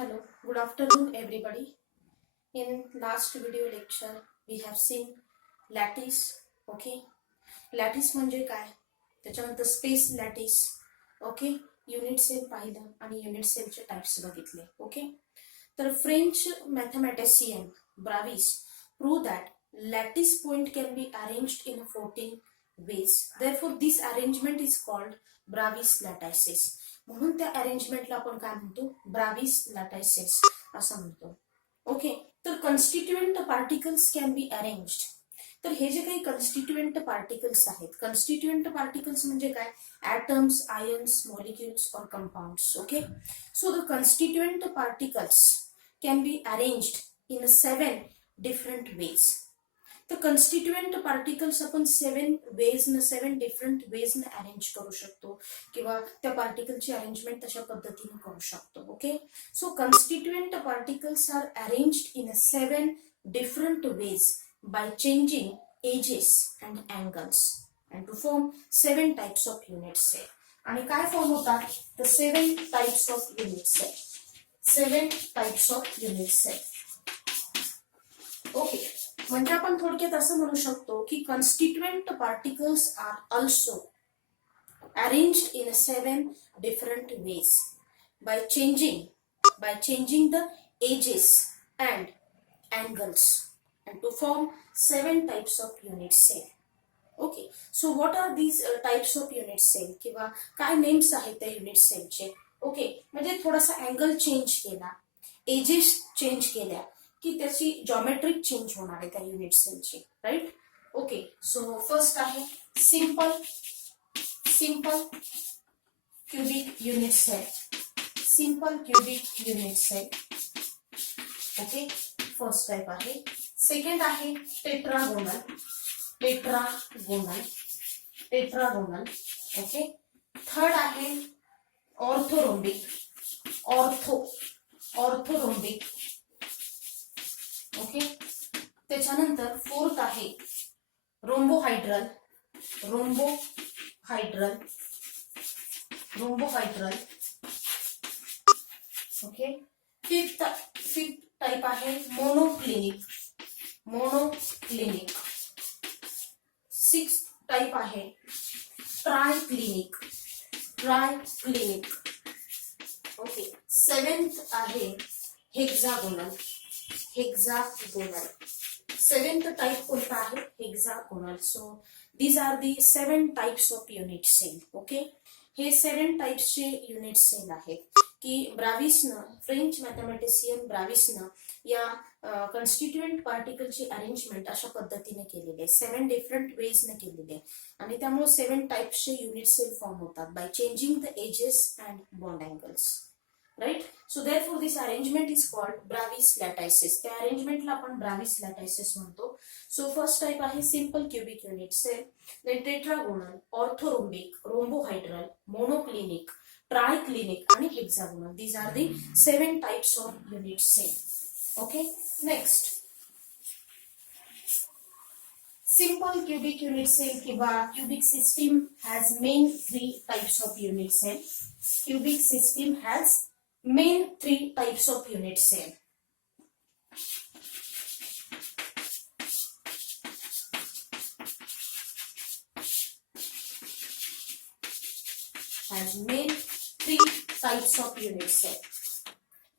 Hello, good afternoon everybody. In last video lecture we have seen lattice. Okay, lattice म्हणजे काय, त्याच्यानंतर space lattice. Okay, unit cell पाहिलं आणि unit सेलचे types बघितले. ओके, तर French mathematician Bravais prove that lattice point can be arranged in 14 ways. Therefore this arrangement is called Bravais lattices. म्हणून त्या अरेंजमेंटला आपण काय म्हणतो, ब्राविस लॅटिसेस असं म्हणतो. ओके, तर कन्स्टिट्युएंट पार्टिकल्स कॅन बी अरेंज्ड. तर हे जे काही कन्स्टिट्युएंट पार्टिकल्स आहेत, कन्स्टिट्युएंट पार्टिकल्स म्हणजे काय, atoms, ions, molecules or compounds. Okay, so the constituent particles can be arranged in 7 different ways. तर कन्स्टिट्युएंट पार्टिकल्स आपण 7 डिफरंट वेजने अरेंज करू शकतो किंवा त्या पार्टिकलची अरेंजमेंट तशा पद्धतीने करू शकतो. Okay, so constituent particles are arranged in 7 different ways by changing edges and angles and to form 7 types of unit cell. आणि काय फॉर्म होतात, तर 7 types of unit cell. 7 types of unit cell. Okay, म्हणजे आपण थोडक्यात असं म्हणू शकतो की constituent particles are also arranged in 7 different ways by changing the edges and angles and to form 7 types of unit cell. Okay, so what are these types of unit cell किंवा काय नेम्स आहेत त्या युनिट सेलचे. ओके, म्हणजे थोडासा अँगल चेंज केला, edges change केल्या की त्याची जॉमेट्रिक चेंज होणार आहे त्या युनिट सेलची. राईट. ओके, सो फर्स्ट आहे simple cubic unit cell. Simple cubic unit cell. Okay, first type आहे. सेकंड आहे टेट्रागोनल. ओके, थर्ड आहे ऑर्थोरोम्बिक. ऑर्थोरोम्बिक. ओके, त्याच्यानंतर फोर्थ आहे रोम्बोहायड्रल. ओके, फिफ्थ टाइप आहे मोनोक्लिनिक. सिक्स्थ टाइप आहे triclinic. Okay, seventh आहे hexagonal. Seventh type कोणता आहे, hexagonal. So these are the 7 types of unit cell. Okay, हे 7 टाइप्सचे युनिट सेल आहेत की ब्राविसनं, फ्रेंच मॅथमॅटिशियन ब्राविसनं या कन्स्टिट्युएंट पार्टिकलची अरेंजमेंट अशा पद्धतीने केलेली आहे, 7 डिफरंट वेजने केलेली आहे. आणि त्यामुळे 7 टाइप्सचे युनिट सेल फॉर्म होतात by changing the edges and bond angles. Right. So therefore this arrangement is called Bravais lattices. त्या अरेंजमेंटला आपण ब्राविस लॅटिसेस म्हणतो. सो फर्स्ट टाइप आहे simple cubic unit cell, then tetragonal, orthorhombic, rhombohedral, monoclinic, triclinic आणि hexagonal. These are the 7 types of unit cell. Okay, next simple cubic unit cell किंवा cubic system has main 3 types of unit cell. Cubic system has main 3 types of unit cell. Has main 3 types of unit cell.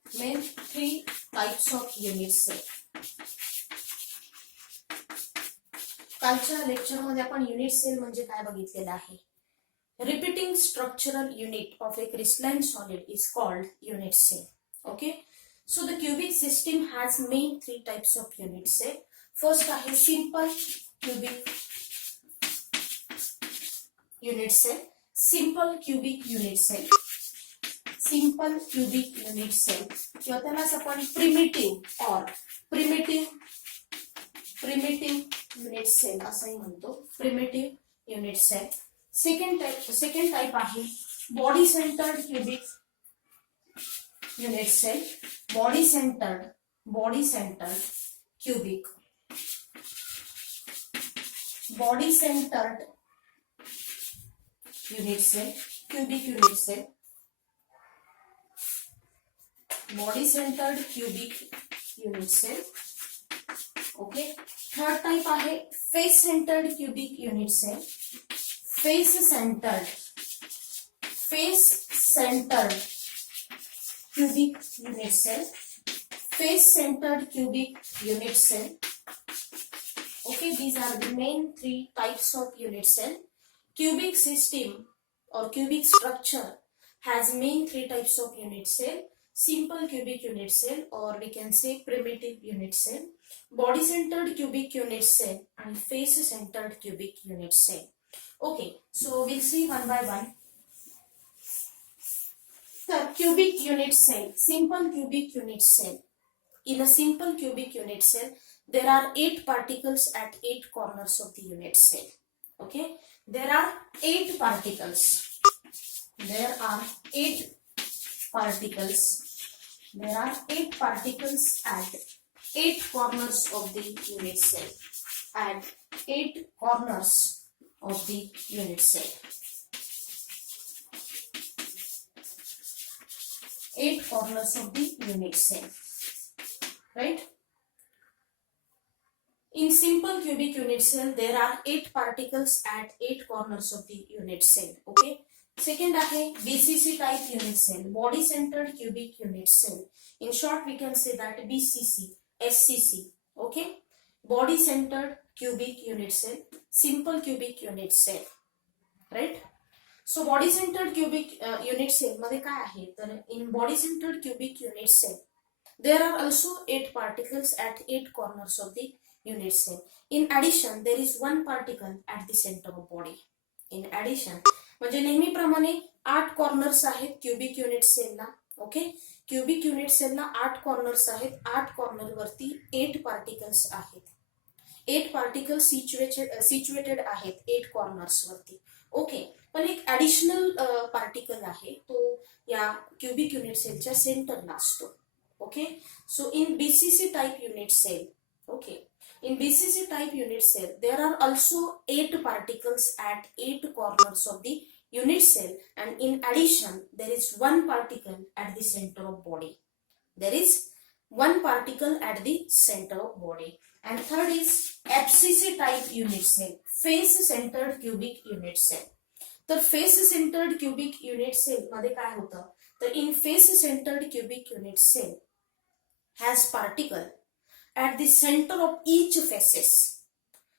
Main 3 types of unit cell. कालच्या लेक्चरमध्ये आपण unit cell म्हणजे काय बघितलेलं आहे. Repeating structural unit of a crystalline solid is called unit cell. Okay, so the cubic system has main 3 types of unit cell. First आहे simple cubic unit cell. Simple cubic unit cell किंवा त्यालाच आपण primitive unit cell असंही म्हणतो, primitive unit cell. Second type आहे body centred cubic unit cell. Body centred cubic unit cell, cubic unit cell. body centered cubic unit cell. Okay, third type आहे face centred cubic unit cell. Face centred cubic unit cell, face centered cubic unit cell. Okay, these are the main three types of unit cell. Cubic system or cubic structure has main three types of unit cell: simple cubic unit cell, or we can say primitive unit cell, body centered cubic unit cell, and face centered cubic unit cell. Okay, so we'll see one by one. The cubic unit cell, simple cubic unit cell. In a simple cubic unit cell, there are 8 particles at 8 corners of the unit cell. Okay, there are 8 particles. There are 8 particles. There are 8 particles at 8 corners of the unit cell. At 8 corners of the unit cell. 8 corners of the unit cell, right? In simple cubic unit cell, there are 8 particles at 8 corners of the unit cell. Okay. Second आहे BCC type unit cell, body centered cubic unit cell. In short, we can say that BCC, SCC. Okay. Body centered cubic unit cell, simple cubic unit cell, right? So body centered cubic unit cell मध्ये काय आहे तर in body centered cubic unit cell there are also 8 particles at 8 corners of the unit cell. In addition, there is one particle at the center of body. In addition, म्हणजे नेहमीप्रमाणे 8 corners आहेत cubic unit सेलला. Okay, cubic unit सेलला 8 corners आहेत. 8 corner वरती 8 पार्टिकल्स आहेत. 8 particles situated आहेत 8 corners वरती. ओके, पण एक ऍडिशनल पार्टिकल आहे तो या क्यूबिक युनिट सेलच्या सेंटरला असतो. Okay, so in BCC type unit cell, okay, in BCC type unit cell there are also 8 particles at 8 corners of the unit cell, and in addition there is one particle at the center of body. There is one particle at the center of body. And third is FCC type unit cell, face centered cubic unit cell. तर face centred cubic unit cell मध्ये काय होतं तर in face centred cubic unit cell has particle at the center of each faces.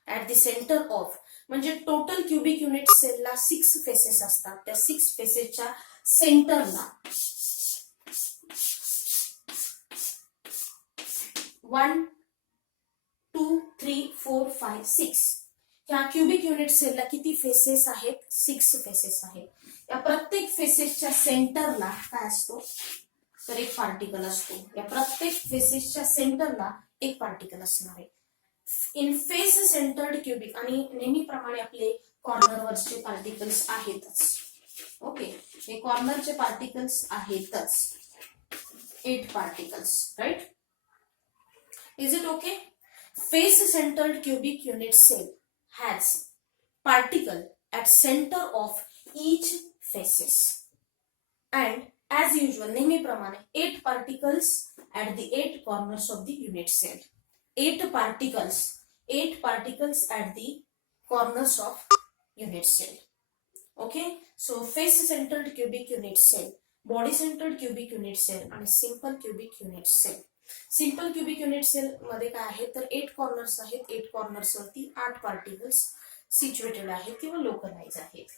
At the center of म्हणजे total cubic unit सेलला 6 फेसेस असतात. त्या 6 फेसेसच्या सेंटरला 1 2 3 4 5 6 या क्यूबिक युनिट सेलला किती फेसेस आहेत 6 फेसेस आहेत. या प्रत्येक फेसेसच्या सेंटरला काय असतो तर एक पार्टिकल असतो. या प्रत्येक फेसेसच्या सेंटरला एक पार्टिकल असणार आहे. इन फेस सेंटर्ड क्यूबिक आणि नेहमीप्रमाणे आपले कॉर्नरवरचे पार्टिकल्स आहेतच. ओके, हे कॉर्नरचे पार्टिकल्स आहेतच 8 particles, right? Is it okay? Face centred cubic unit cell has particle at centre of each faces and as usual नेहमीप्रमाणे 8 particles at the 8 corners of the unit cell. 8 particles at the corners of unit cell. Okay, so face centered cubic unit cell, body centered cubic unit cell and simple cubic unit cell. Simple cubic unit cell मध्ये काय आहे तर 8 corners आहेत. 8 corners वरती 8 particles situated आहेत किंवा localized आहेत.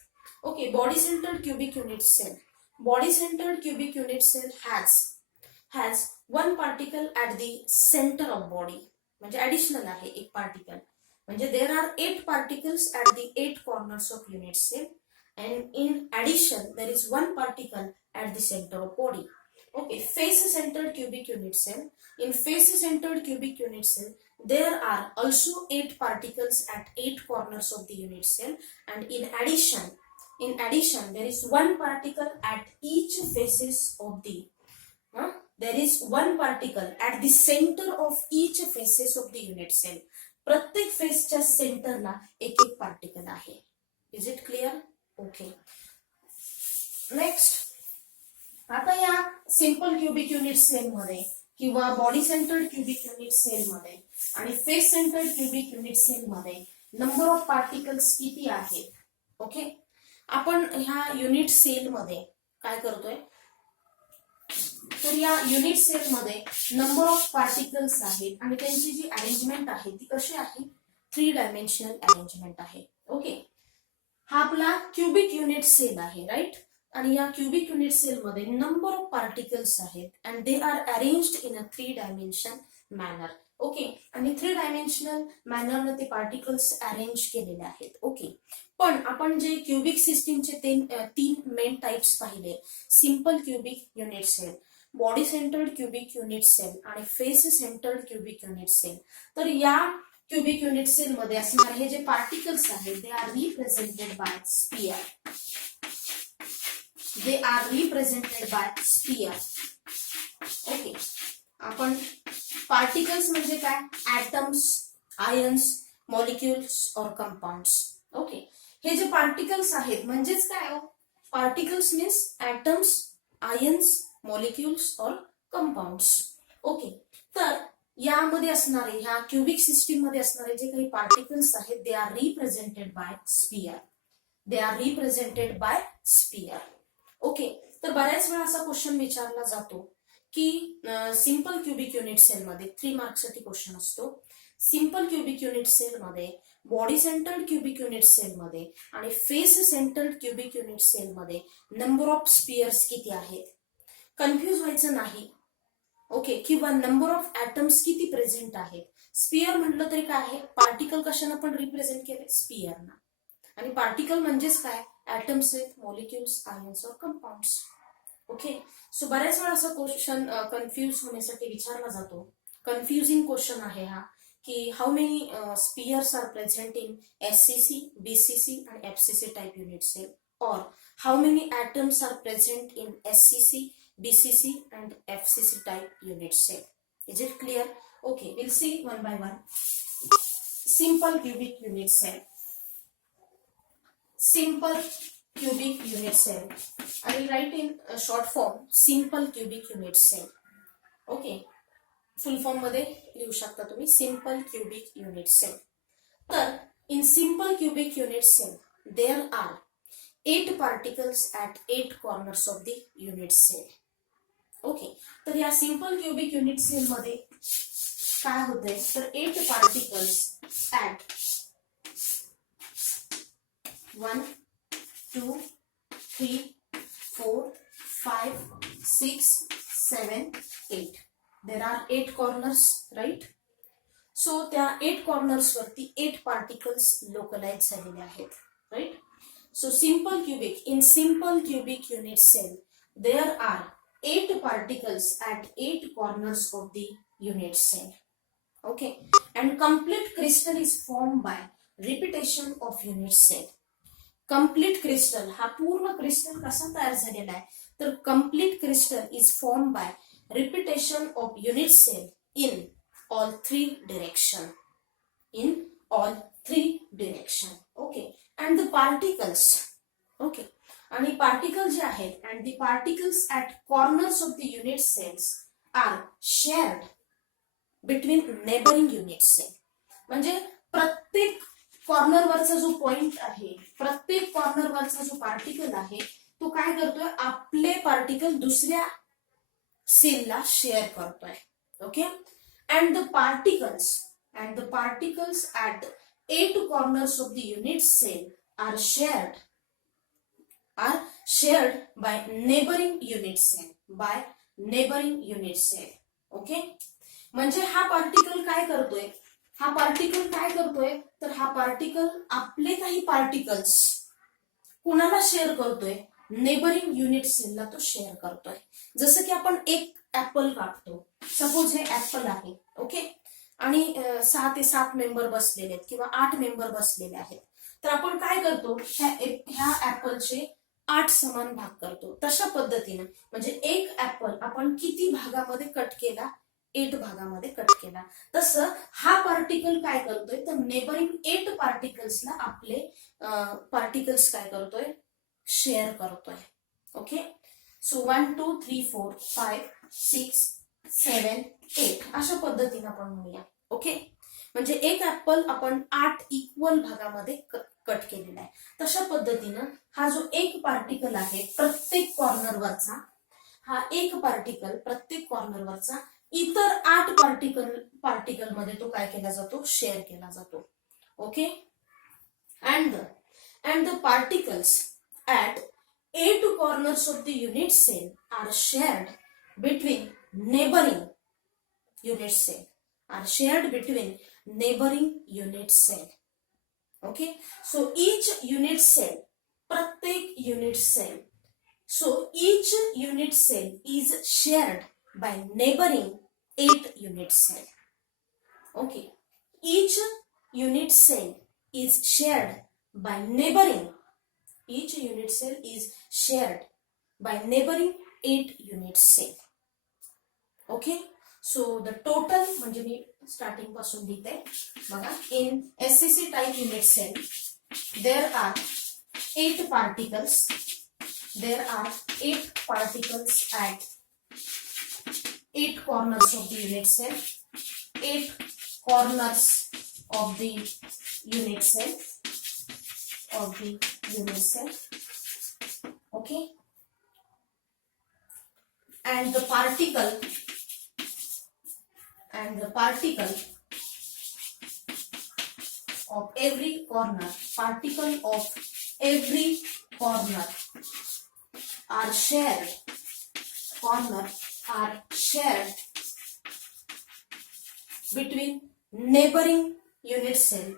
Okay, body centered cubic unit cell. Body centered cubic unit cell has one particle at the center of body. म्हणजे additional आहे एक particle. म्हणजे there are 8 particles at the 8 corners of unit cell, and in addition there is one particle at the center of body. Okay, face centered cubic unit cell. In face centered cubic unit cell there are also 8 particles at 8 corners of the unit cell, and in addition there is one particle at each faces of the there is one particle at the center of each faces of the unit cell. प्रत्येक फेसच्या सेंटरला एक एक particle आहे. Is it clear? Okay, next आता या simple cubic unit cell मध्ये किंवा body centred cubic unit cell मध्ये आणि face centred cubic unit cell मध्ये नंबर ऑफ पार्टिकल्स किती आहेत? ओके, आपण ह्या युनिट सेल मध्ये काय करतोय, तर या युनिट सेल मध्ये नंबर ऑफ पार्टिकल्स आहेत आणि त्यांची जी अरेंजमेंट आहे ती कशी आहे, 3 डायमेन्शनल अरेंजमेंट आहे. ओके, हा आपला क्युबिक युनिट सेल आहे, राईट. आणि या क्युबिक युनिट सेल मध्ये नंबर ऑफ पार्टिकल्स आहेत and they are arranged in a 3 dimension manner. Okay, आणि 3 डायमेन्शनल मॅनरने ते पार्टिकल्स अरेंज केलेले आहेत. ओके, पण आपण जे क्युबिक सिस्टीमचे 3 मेन टाइप्स पाहिले, simple cubic unit cell, body centred cubic unit cell आणि face centred cubic unit cell, तर या क्युबिक युनिट सेल मध्ये असणारे हे जे पार्टिकल्स आहेत they are represented by sphere. They are represented by sphere. Okay, आपण particles म्हणजे काय, ऍटम्स, आयन्स, मॉलिक्युल्स और कंपाउंड्स. ओके, हे जे पार्टिकल्स आहेत म्हणजेच काय हो, particles means atoms, ions, molecules और कंपाउंड्स. ओके, तर यामध्ये असणारे, ह्या क्युबिक सिस्टीम मध्ये असणारे जे काही पार्टिकल्स आहेत they are represented by sphere. They are represented by sphere. Okay, तर बऱ्याच वेळा असा क्वेश्चन विचारला जातो की सिंपल क्युबिक युनिट सेल मध्ये 3 मार्क्ससाठी क्वेश्चन असतो. सिंपल क्युबिक युनिट सेल मध्ये, body centred cubic unit cell मध्ये आणि face centred cubic unit cell मध्ये नंबर ऑफ स्पियर्स किती आहेत, कन्फ्युज व्हायचं नाही. ओके, किंवा नंबर ऑफ ऍटम्स किती प्रेझेंट आहेत. स्पियर म्हटलं तरी काय आहे, पार्टिकल कशाने पण रिप्रेझेंट केले, स्पियरना. आणि पार्टिकल म्हणजेच काय, ऍटम्स आहेत, मॉलिक्युल्स, आयन्स और कंपाउंड्स. ओके, सो बऱ्याच वेळा असा क्वेश्चन कन्फ्युज होण्यासाठी विचारला जातो. कन्फ्युजिंग क्वेश्चन आहे हा, की how many spheres are present in SCC, BCC आणि एफसीसी टाइप युनिट सेल, और how many atoms are present in SCC, BCC and FCC type unit cell. Is it clear? Okay, we'll see one by one. Simple cubic unit cell. Simple cubic unit cell. I will write in a short form, simple cubic unit cell. Okay, full form मध्ये लिहू शकता तुम्ही, simple cubic unit cell. तर in simple cubic unit cell there are 8 particles at 8 corners of the unit cell. Okay, तर या simple cubic unit cell मध्ये काय होतंय, तर 8 particles at 1 2 3 4 5 6 7 8. There are 8 corners, right. So त्या 8 कॉर्नर्स वरती 8 particles localise झालेले आहेत, right. So simple cubic, in simple cubic unit cell there are 8 particles at 8 corners of the unit cell. Okay, and complete crystal is formed by repetition of unit cell. Complete crystal, हा पूर्ण क्रिस्टल कसा तयार झालेला आहे, तर complete crystal is formed by repetition of unit cell in all 3 direction. In all 3 direction. Okay, and the particles. Okay, आणि particle जे आहेत and the particles at corners of the unit cells are shared between neighbouring unit cell. म्हणजे प्रत्येक कॉर्नरवरचा जो पॉइंट आहे, प्रत्येक कॉर्नरवरचा जो पार्टिकल आहे तो काय करतोय, आपले पार्टिकल दुसऱ्या सेलला शेअर करतोय. Okay, and the particles at 8 corners of the unit cell are shared by neighboring unit cell. Okay, म्हणजे हा पार्टिकल काय करतोय, तर हा पार्टिकल आपले काही पार्टिकल्स कुणाला शेअर करतोय, नेबरिंग युनिट सेलला तो शेअर करतोय. जसं की आपण एक ऍपल काढतो, सपोज हे ऍपल आहे. ओके, आणि 6 ते 7 मेंबर बसलेले आहेत किंवा 8 मेंबर बसलेले आहेत. तर आपण काय करतो, ह्या ऍपलचे 8 समान भाग करतो. तशा पद्धतीने म्हणजे एक ऍपल आपण किती भागामध्ये कट केला, 8 भागामध्ये कट केला. तसं हा पार्टिकल काय करतोय, तर नेबरिंग 8 पार्टिकल्सला आपले पार्टिकल्स काय करतोय, शेअर करतोय. ओके, सो 1 2 3 4 5 6 7 8 अशा पद्धतीने आपण म्हणूया. ओके, म्हणजे एक ऍपल आपण 8 इक्वल भागामध्ये कट केलेला आहे. तशा पद्धतीनं हा जो एक पार्टिकल आहे प्रत्येक कॉर्नरवरचा, हा एक पार्टिकल प्रत्येक कॉर्नरवरचा इतर 8 पार्टिकल मध्ये तो काय केला जातो, शेअर केला जातो. Okay, and the particles at 8 corners of the unit cell are shared between neighboring unit cell, okay. So each unit cell, प्रत्येक unit cell, so each unit cell is shared by neighboring 8 unit cell. Okay, each unit cell is shared by neighboring, each unit cell is shared by neighboring 8 unit cell. Okay, so the total म्हणजे मी स्टार्टिंग पासून लिहिते बघा. in SCC type unit cell there are 8 particles, at 8 corners of the unit cell, 8 corners of the unit cell, okay, and the particle of every corner, are shared between neighboring unit cell,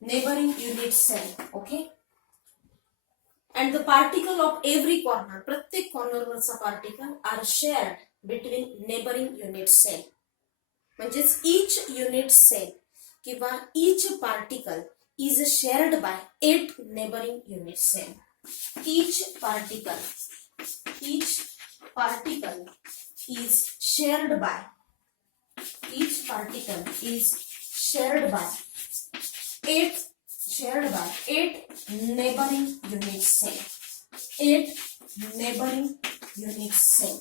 neighboring unit cell, okay, and the particle of every corner, प्रत्येक कॉर्नर वरचा particle are shared between neighboring unit cell. म्हणजेच each unit cell किंवा each particle is shared by 8 neighboring unit cell. Each particle is shared by 8 neighboring unit cell.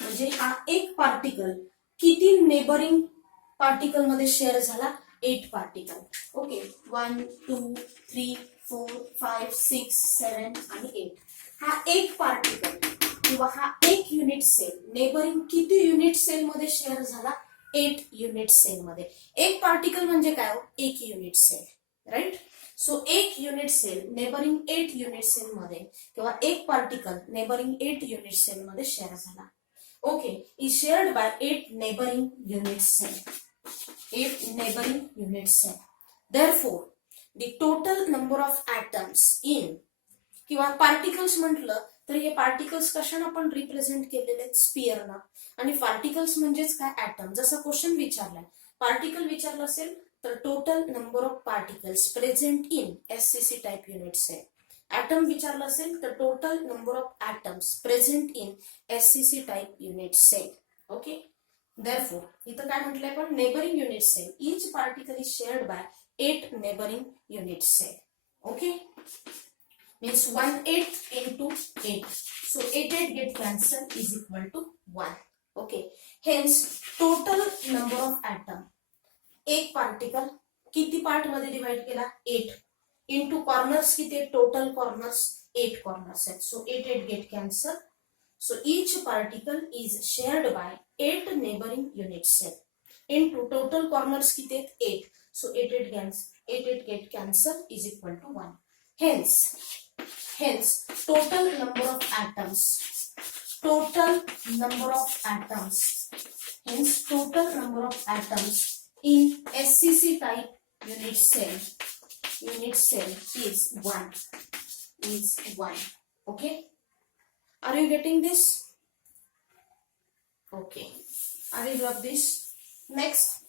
म्हणजे हा एक पार्टिकल किती neighbouring particle मध्ये share झाला, 8 पार्टिकल. ओके, 1 2 3 4 5 6 7 आणि 8. हा एक पार्टिकल किंवा हा एक युनिट सेल नेबरिंग किती युनिट सेल मध्ये शेअर झाला, 8 युनिट सेल मध्ये. एक पार्टिकल म्हणजे काय हो, एक युनिट सेल, राईट. सो एक unit cell neighbouring 8 unit cell मध्ये किंवा एक पार्टिकल नेबरिंग 8 युनिट सेल मध्ये शेअर झाला. Okay, is shared by 8 neighboring unit cell. Therefore, the total number of atoms in किंवा पार्टिकल्स म्हटलं तर हे पार्टिकल्स कशाने आपण रिप्रेझेंट केलेले आहेत, स्पिअरना. आणि पार्टिकल्स म्हणजेच काय, ऍटम. जसा क्वेश्चन विचारलाय, पार्टिकल विचारलं असेल तर total number of particles present in SCC type unit cell. Atom विचारलं असेल तर total number of atoms present in SCC type unit cell. Okay, therefore इथं काय म्हटलंय पण, neighbouring unit cell, each particle is shared by 8 neighbouring unit cell. Okay, means 1 8 into 8, so 8 get cancelled is equal to 1. Okay, hence total number of atom, एक पार्टिकल किती पार्ट मध्ये डिवाइड केला, 8 into corners किती, total corners 8 corners आहेत. सो 8 get cancelled. So each particle is shared by 8 neighboring unit cell into total corners किती आहेत, 8. So 8 get cancelled is equal to 1. Hence total number of atoms, in SCC type unit cell is 1. Okay, are you getting this? Okay, are you got this? Next,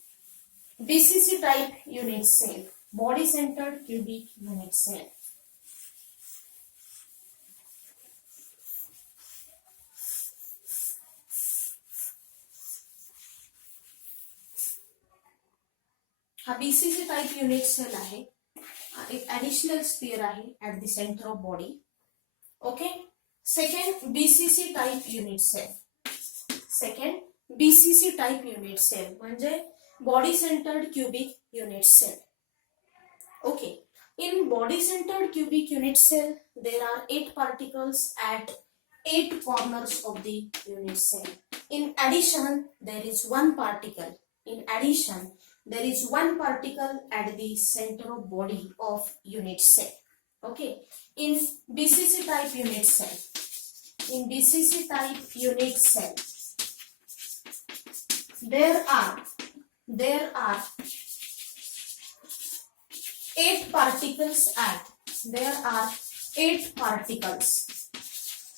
BCC type unit cell, body centered cubic unit cell. हा BCC type unit cell आहे, एक additional sphere आहे at the centre of body. Okay. Second BCC type unit cell. Second BCC type unit cell म्हणजे body centred cubic unit cell. Okay. In body centered cubic unit cell, there are 8 particles at 8 corners of the unit cell. In addition, there is one particle. In addition, there is one particle at the center of body of unit cell. Okay. In BCC type unit cell, in BCC type unit cell, there are 8 particles at, there are 8 particles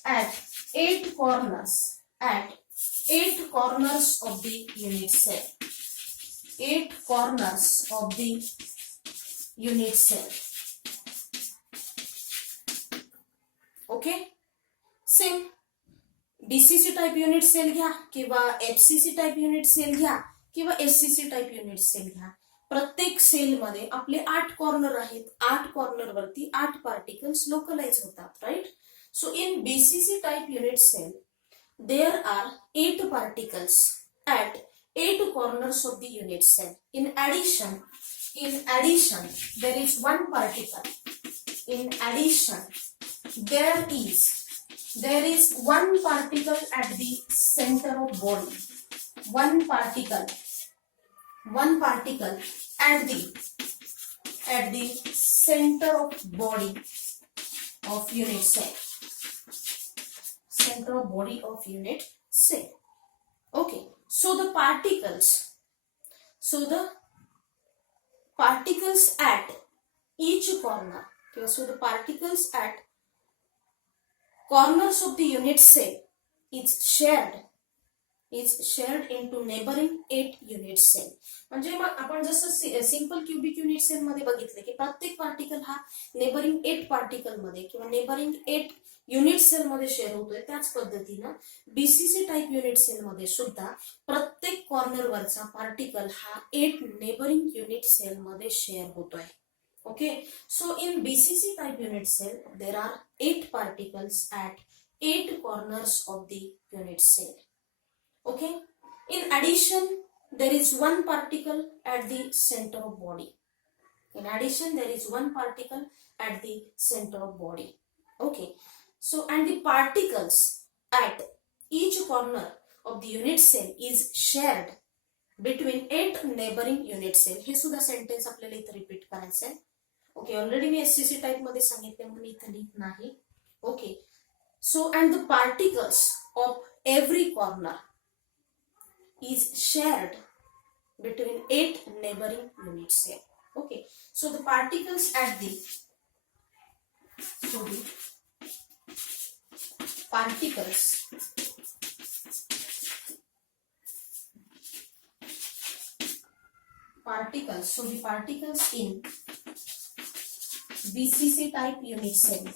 at 8 corners, at 8 corners of the unit cell, 8 corners of the unit cell. Okay. Same BCC type unit cell घ्या किंवा FCC type unit cell घ्या किंवा SCC type unit cell घ्या, प्रत्येक सेल मध्ये आपले 8 कॉर्नर आहेत. 8 corner वरती 8 पार्टिकल्स लोकलाइज होतात, right. So in BCC type unit cell there are 8 particles at 8 corners of the unit cell. In addition, there is one particle. In addition, there is one particle at the center of body. One particle at the center of body of unit cell. Center of body of unit cell. Okay. So the particles at each corner. Okay, so the particles at corners of the unit cell is shared into neighboring 8 unit cell. म्हणजे मग आपण जसं simple cubic unit cell मध्ये बघितलं की प्रत्येक पार्टिकल हा नेबरिंग 8 पार्टिकल मध्ये किंवा नेबरिंग 8 युनिट सेल मध्ये शेअर होतोय, त्याच पद्धतीनं बीसीसी टाइप युनिट सेल मध्ये सुद्धा प्रत्येक कॉर्नर वरचा पार्टिकल हा 8 नेबरिंग युनिट सेल मध्ये शेअर होतोय. Okay, so in BCC type unit cell there are 8 particles at 8 corners of the unit cell. Okay, in addition there is one particle at the center of body. In addition there is one particle at the center of body. Okay, so and the particles at each corner of the unit cell is shared between 8 neighboring unit cell. हे सुद्धा sentence आपल्याला इथे repeat करायचं आहे. Okay, already मी SCC type मध्ये सांगितले म्हणून इथे लिहित नाही. Okay, so and the particles of every corner is shared between 8 neighbouring unit cell. Okay, so the particles at the particles in BCC type unit cell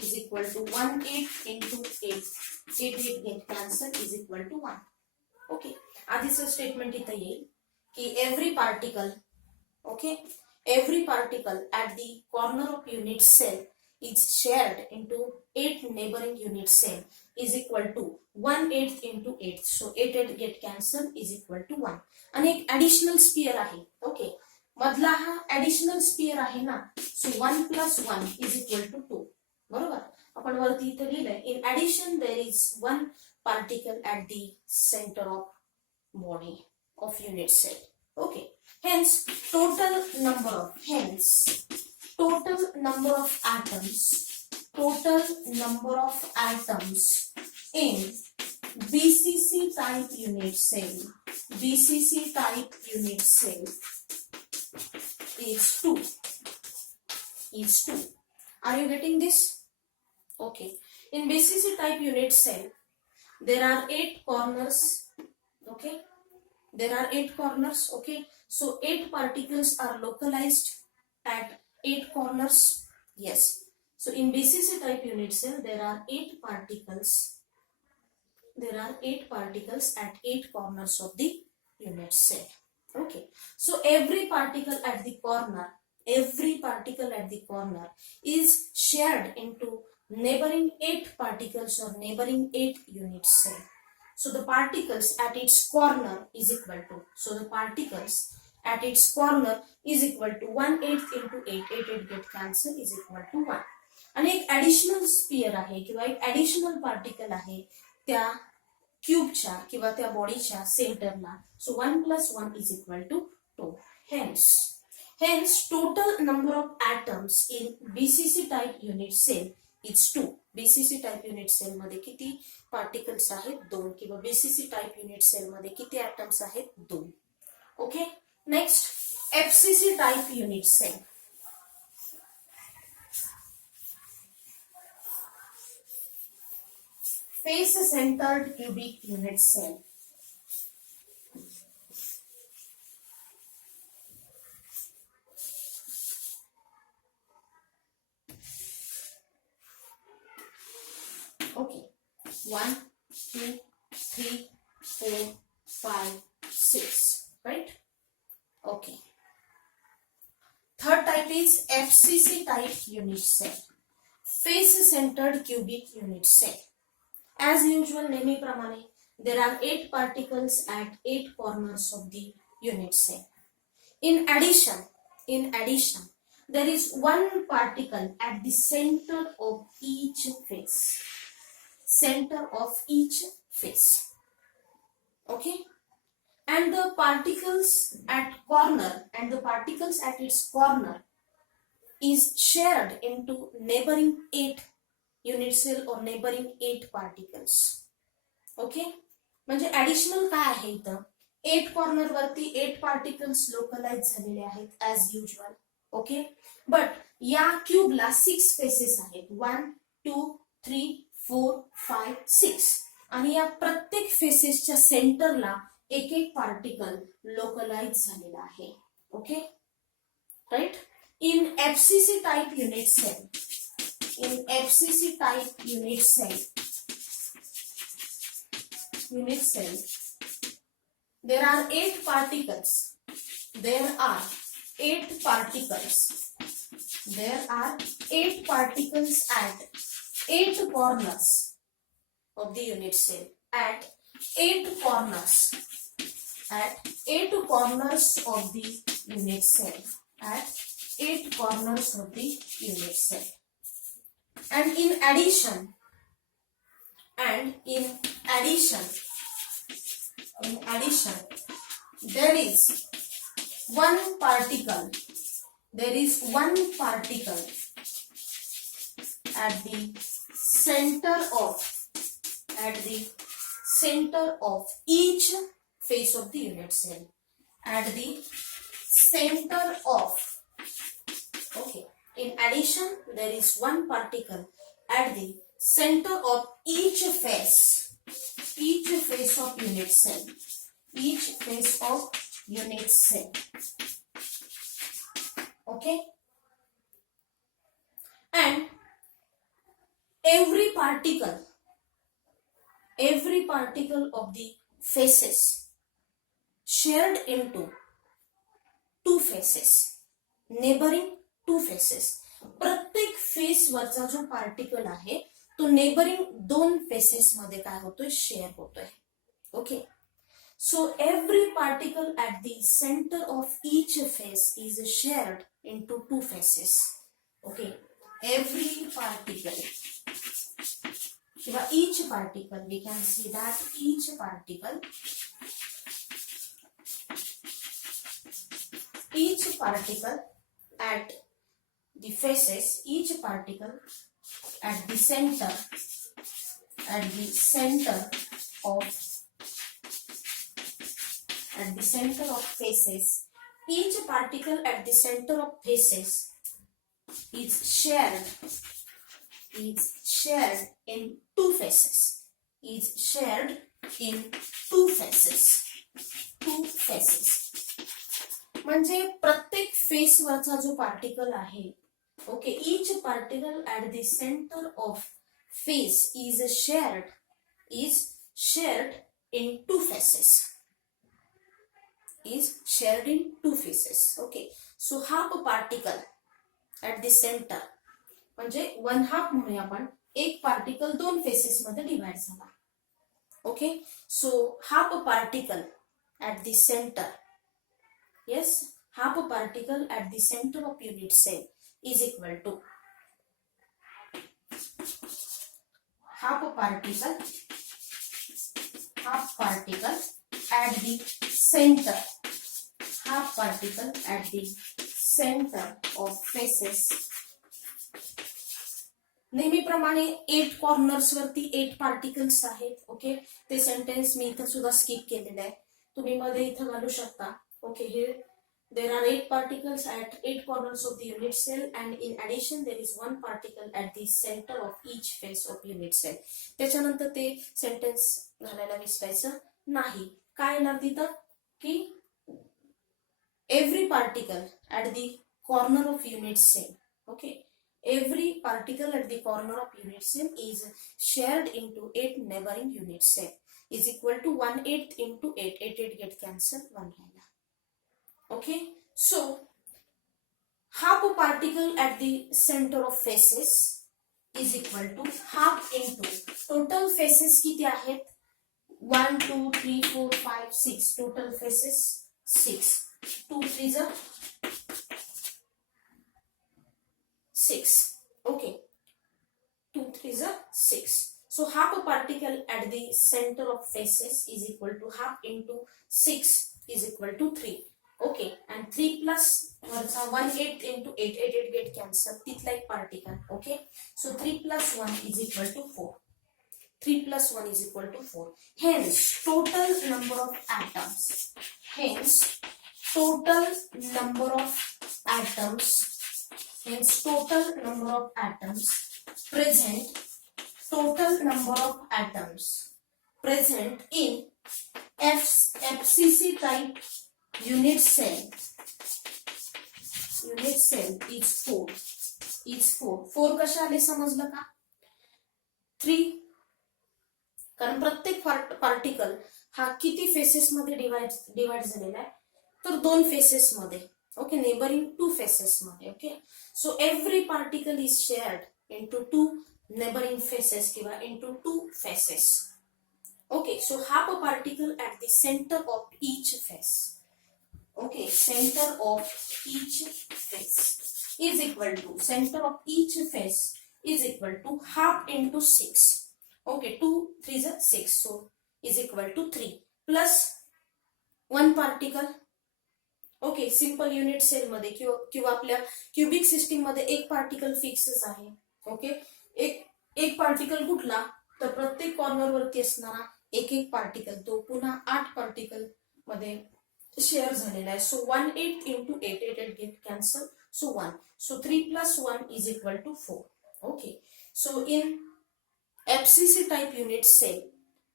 is equal to 1 8 into 8 get cancel is equal to 1. Okay, आधीचं स्टेटमेंट इथे येईल की every particle at the corner of unit cell is shared into 8 neighboring unit cell is equal to 1/8 into 8. So 8 get cancel is equal to 1. आणि एक additional sphere आहे. ओके, मधला हा additional sphere आहे ना, सो 1 + 1 इज इक्वल टू 2. बरोबर, आपण वरती इथे लिहिलंय in addition there is one particle at the centre of body of unit cell. Okay, hence total number of atoms in BCC type unit cell is 2. Are you getting this? Okay, in BCC type unit cell there are 8 corners. Okay, there are 8 corners. Okay, so 8 particles are localized at 8 corners. Yes, so in BCC type unit cell there are 8 particles there are 8 particles at 8 corners of the unit cell. Okay, so every particle at the corner is shared into neighboring 8 particles or neighboring 8 unit cell. So the particles at its corner is equal to, is equal to 1/8 into 8, 8 get cancel, is equal to 1. आणि एक additional spear आहे किंवा एक additional particle आहे त्या क्यूबच्या किंवा त्या बॉडीच्या सेंटरला. सो 1 + 1 is equal to 2. Hence total number of atoms in BCC type unit cell is 2. BCC type unit cell मध्ये किती पार्टिकल्स आहेत 2 किंवा BCC type unit cell मध्ये किती atoms आहेत 2. Okay, next FCC type unit cell. Face centered cubic unit cell. Okay, 1, 2, 3, 4, 5, 6, right? Okay. Third type is FCC type unit cell. Face centered cubic unit cell. As usual, नेहमीप्रमाणे there are 8 particles at 8 corners of the unit cell. In addition, there is one particle at the center of each face. Okay, and the particles at its corner is shared into neighboring 8 unit cell or neighboring 8 particles. Okay, म्हणजे ऍडिशनल काय आहे इथं 8 corner वरती 8 particles localise झालेले आहेत as usual. Okay, but या क्यूबला 6 फेसेस आहेत 1 2 3 4 5 6 आणि या प्रत्येक फेसेसच्या सेंटरला एक एक पार्टिकल लोकलाइज झालेला आहे. Okay, right. In FCC type unit cell, there are 8 particles. There are 8 particles at 8 corners of the unit cell. At 8 corners of the unit cell. At 8 corners of the unit cell. And in addition, there is one particle at the center of each face of the unit cell. In addition, there is one particle at the center of each face of unit cell. Okay, and every particle of the faces shared into 2 faces, neighboring 2 faces. प्रत्येक फेस वरचा जो पार्टिकल आहे तो नेबरिंग 2 फेसेस मध्ये काय होतोय शेअर होतोय. Okay, so every particle at the centre of each face is shared into 2 faces. Okay, every particle किंवा each particle, we can see that each particle at the faces, each particle at the center of faces, each particle at the center of faces is shared in 2 faces. म्हणजे प्रत्येक फेस वरचा जो पार्टिकल आहे, okay, each particle at the center of face is shared in two faces. Is shared in two faces. Okay, so half particle at the center म्हणजे one half म्हणूया आपण, एक पार्टिकल दोन फेसेस मध्ये डिवाइड झाला. Okay, so half particle at the center, yes, half particle at the center of unit cell is equal to half particle at the center, half particle at the center of faces. नेहमीप्रमाणे 8 corners वरती 8 पार्टिकल्स आहेत. ओके, ते सेंटेन्स मी इथं सुद्धा स्किप केलेलं आहे, तुम्ही मध्ये इथं घालू शकता. Okay, here there are 8 particles at 8 corners of the unit cell and in addition there is one particle at the center of each face of unit cell. त्याच्यानंतर ते सेंटेन्स घालायला विसरायचं नाही. काय येणार तिथं की every particle at the corner of unit cell. Okay, every particle at the corner of unit cell is shared into 8 neighboring unit cell is equal to 1/8 into 8. 8 get cancel, 1 राहिला. Okay, so half a particle at the center of faces is equal to half into total faces किती आहेत 1 2 3 4 5 6 total faces 6. 2 3 are 6. Okay, 2 3 are 6. So half a particle at the center of faces is equal to half into 6 is equal to 3. Okay, and 3 plus 1/8 into 8, 8 get cancelled, तिथला एक particle. Okay, so 3 plus 1 is equal to 4. 3 plus 1 is equal to 4. Hence total number of atoms. Hence total number of atoms. Hence total number of atoms present. Total number of atoms present in FCC type unit cell. Unit cell is 4. Is 4. 4 कशा आले समजलं का? 3. कारण प्रत्येक पार्टिकल हा किती फेसेस मध्ये डिवाइड झालेला आहे तर 2 फेसेस मध्ये. ओके, नेबरिंग 2 फेसेस मध्ये. Okay, so every particle is shared into 2 neighboring faces किंवा into 2 faces. Okay, so half a particle at the center of each face. Okay, center of each face is equal to center of each face is equal to half into 6. Okay, 2 3 are 6, so is equal to 3 plus 1 particle. ओके, simple unit cell मध्ये किंवा आपल्या cubic system मध्ये एक पार्टिकल फिक्सच आहे. ओके, एक पार्टिकल कुठला तर प्रत्येक कॉर्नर वरती असणारा एक पार्टिकल तो पुन्हा 8 पार्टिकल मध्ये शेअर झालेला आहे. सो 1/8 into 8, 8 get cancel, so 1. So 3 plus 1 is equal to 4. Okay, so in FCC type unit cell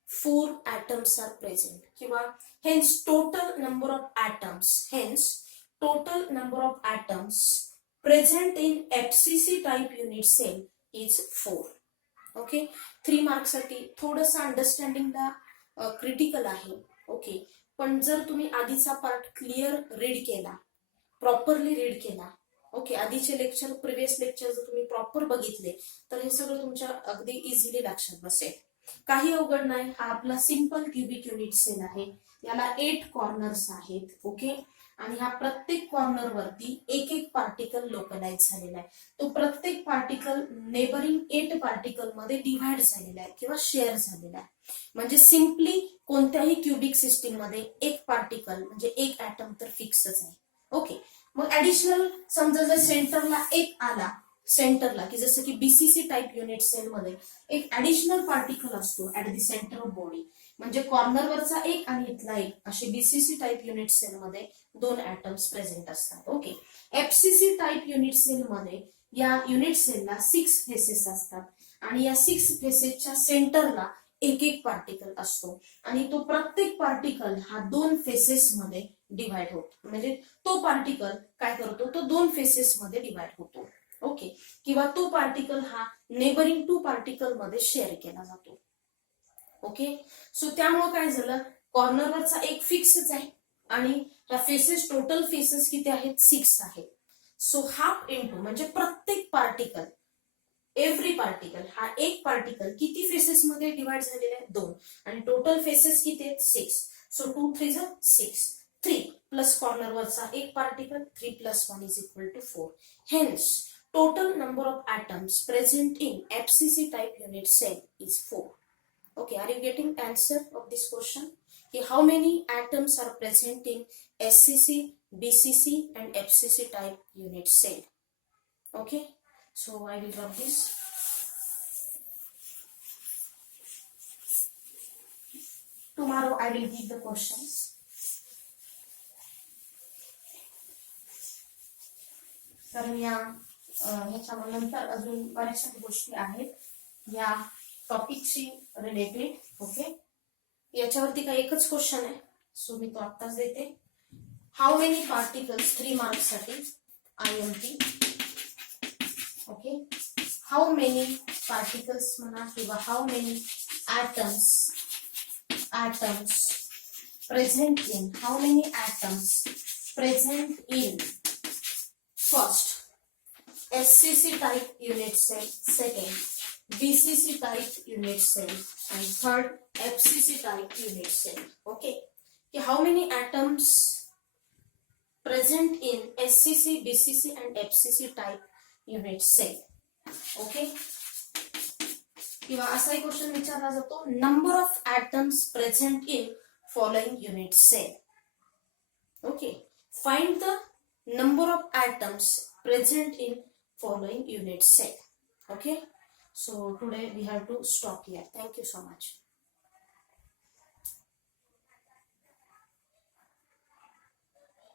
4 atoms are present किंवा hence total number of atoms, hence total number of atoms present in FCC type unit cell is 4. ओके, 3 मार्क्स साठी थोडंसं अंडरस्टँडिंगला क्रिटिकल आहे. ओके, पण जर तुम्ही आधीचा part clear read केला, प्रॉपरली रीड केला, ओके, आधीचे लेक्चर प्रिव्हियस लेक्चर जर तुम्ही प्रॉपर बघितले तर हे सगळं तुमच्या अगदी इझिली लक्षात बसेल. काही अवघड नाही. हा आपला सिंपल क्युबिक युनिट सेल आहे, याला 8 कॉर्नर्स आहेत. ओके, आणि ह्या प्रत्येक कॉर्नर वरती एक पार्टिकल लोकलाइज झालेला आहे. तो प्रत्येक पार्टिकल नेबरिंग 8 पार्टिकल मध्ये डिव्हाइड झालेला आहे किंवा शेअर झालेला आहे. म्हणजे सिम्पली कोणत्याही क्युबिक सिस्टीम मध्ये एक पार्टिकल म्हणजे एक ऍटम तर फिक्सच आहे. ओके, मग ऍडिशनल समजा जर सेंटरला एक आला, सेंटरला की जसं की बीसीसी टाइप युनिट सेल मध्ये एक ऍडिशनल पार्टिकल असतो at the centre of body, म्हणजे कॉर्नरवरचा एक आणि इथला एक, असे बीसीसी टाइप युनिट सेल मध्ये 2 ऍटम्स प्रेझेंट असतात. Okay, FCC type unit cell मध्ये या युनिट सेलला 6 फेसेस असतात आणि या 6 फेसेसच्या सेंटरला एक पार्टिकल असतो आणि तो प्रत्येक पार्टिकल हा 2 फेसेस मध्ये डिवाइड होतो. म्हणजे तो पार्टिकल काय करतो तो 2 फेसेस मध्ये डिवाइड होतो. ओके, किंवा तो पार्टिकल हा नेबरिंग 2 पार्टिकल मध्ये शेअर केला जातो. ओके. सो त्यामुळे काय झालं, कॉर्नरवरचा एक फिक्सच आहे आणि ह्या फेसेस, टोटल फेसेस किती आहेत, 6 आहेत. सो हाफ इंटू म्हणजे प्रत्येक पार्टिकल, एव्हरी पार्टिकल, हा एक पार्टिकल किती फेसेस मध्ये डिवाइड झालेला आहे, 2, आणि टोटल फेसेस किती आहेत, 6. सो 2 3 6, 3 प्लस कॉर्नरवरचा एक पार्टिकल, 3 plus 1 is equal to 4. Hence total number of atoms present in FCC type unit cell is 4. Okay, are you getting answer of this question? How many atoms are present in SCC, BCC and FCC type unit cell? Okay, so I will rub this. Tomorrow I will give the questions. कारण ह्याच्यानंतर अजून बऱ्याचशा गोष्टी आहेत या टॉपिकशी related. Okay, याच्यावरती काय एकच क्वेश्चन आहे, सो मी तो आत्ताच देते. हाऊ मेनी पार्टिकल्स, 3 मार्क्स साठी IMP. Okay, how many particles म्हणा किंवा हाऊ many atoms present in, how many atoms present in first SCC type unit cell, second BCC type unit cell, and third FCC type unit cell. Okay, how many atoms present in SCC, BCC and FCC type unit cell. Okay, किंवा असाही क्वेश्चन विचारला जातो, number of atoms present in following unit cell. Okay, find the number of atoms present in following unit cell. Okay, so today we have to stop here. Thank you so much.